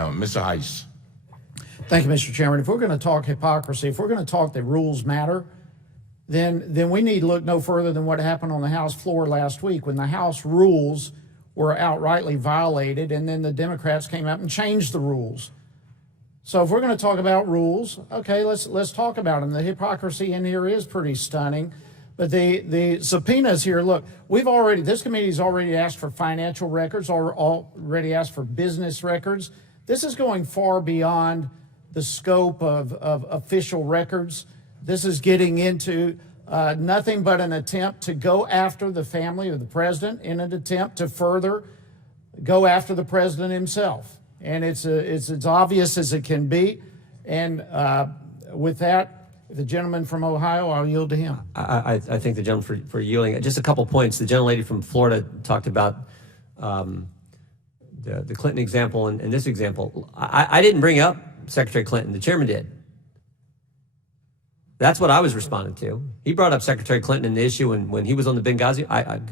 now. Mr. Hice. Thank you, Mr. Chairman. If we're going to talk hypocrisy, if we're going to talk that rules matter, then we need to look no further than what happened on the House floor last week when the House rules were outrightly violated, and then the Democrats came out and changed the rules. So if we're going to talk about rules, okay, let's talk about them. The hypocrisy in here is pretty stunning. But the subpoenas here, look, this committee's already asked for financial records, or already asked for business records. This is going far beyond the scope of official records. This is getting into nothing but an attempt to go after the family of the president in an attempt to further go after the president himself. And it's as obvious as it can be. And with that, the gentleman from Ohio, I'll yield to him. I thank the gentleman for yielding. Just a couple points. The gentlelady from Florida talked about the Clinton example and this example. I didn't bring up Secretary Clinton. The chairman did. That's what I was responding to. He brought up Secretary Clinton and the issue when he was on the Benghazi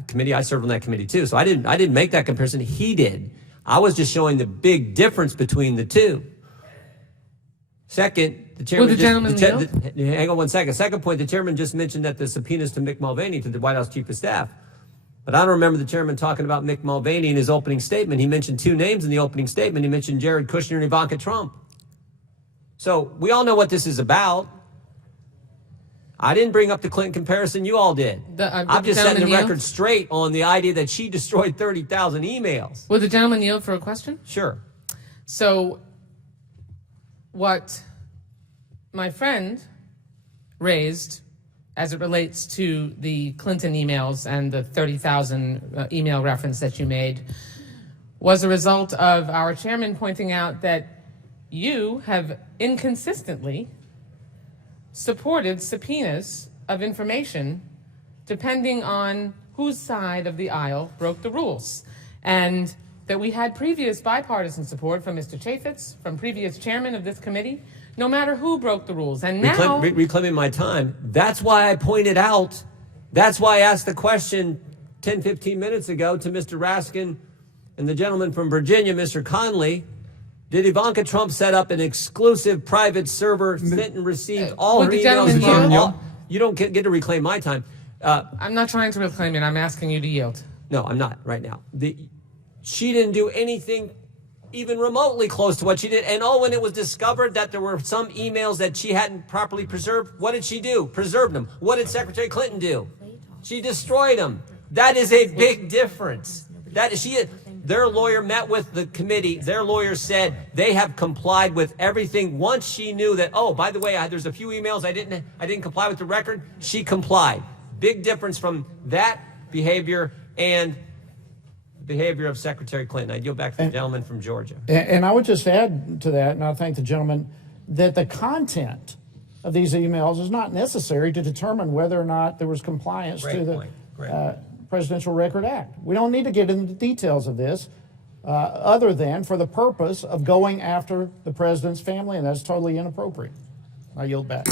committee. I served on that committee too. So I didn't make that comparison. He did. I was just showing the big difference between the two. Second, the chairman. Hang on one second. Second point, the chairman just mentioned that the subpoenas to Mick Mulvaney, to the White House Chief of Staff. But I don't remember the chairman talking about Mick Mulvaney in his opening statement. He mentioned two names in the opening statement. He mentioned Jared Kushner and Ivanka Trump. So we all know what this is about. I didn't bring up the Clinton comparison. You all did. I'm just setting the record straight on the idea that she destroyed 30,000 emails. Will the gentleman yield for a question? Sure. So what my friend raised as it relates to the Clinton emails and the 30,000 email reference that you made was a result of our chairman pointing out that you have inconsistently supported subpoenas of information depending on whose side of the aisle broke the rules. And that we had previous bipartisan support from Mr. Chaffetz, from previous chairman of this committee, no matter who broke the rules. And now... Reclaiming my time. That's why I pointed out, that's why I asked the question 10, 15 minutes ago to Mr. Raskin and the gentleman from Virginia, Mr. Conley. Did Ivanka Trump set up an exclusive private server, sent and received all her emails? You don't get to reclaim my time. I'm not trying to reclaim it. I'm asking you to yield. No, I'm not right now. She didn't do anything even remotely close to what she did. And when it was discovered that there were some emails that she hadn't properly preserved, what did she do? Preserved them. What did Secretary Clinton do? She destroyed them. That is a big difference. Their lawyer met with the committee. Their lawyer said they have complied with everything. Once she knew that, oh, by the way, there's a few emails I didn't comply with the record, she complied. Big difference from that behavior and the behavior of Secretary Clinton. I yield back to the gentleman from Georgia. And I would just add to that, and I thank the gentleman, that the content of these emails is not necessary to determine whether or not there was compliance to the Presidential Record Act. We don't need to get into the details of this other than for the purpose of going after the president's family, and that's totally inappropriate. I yield back.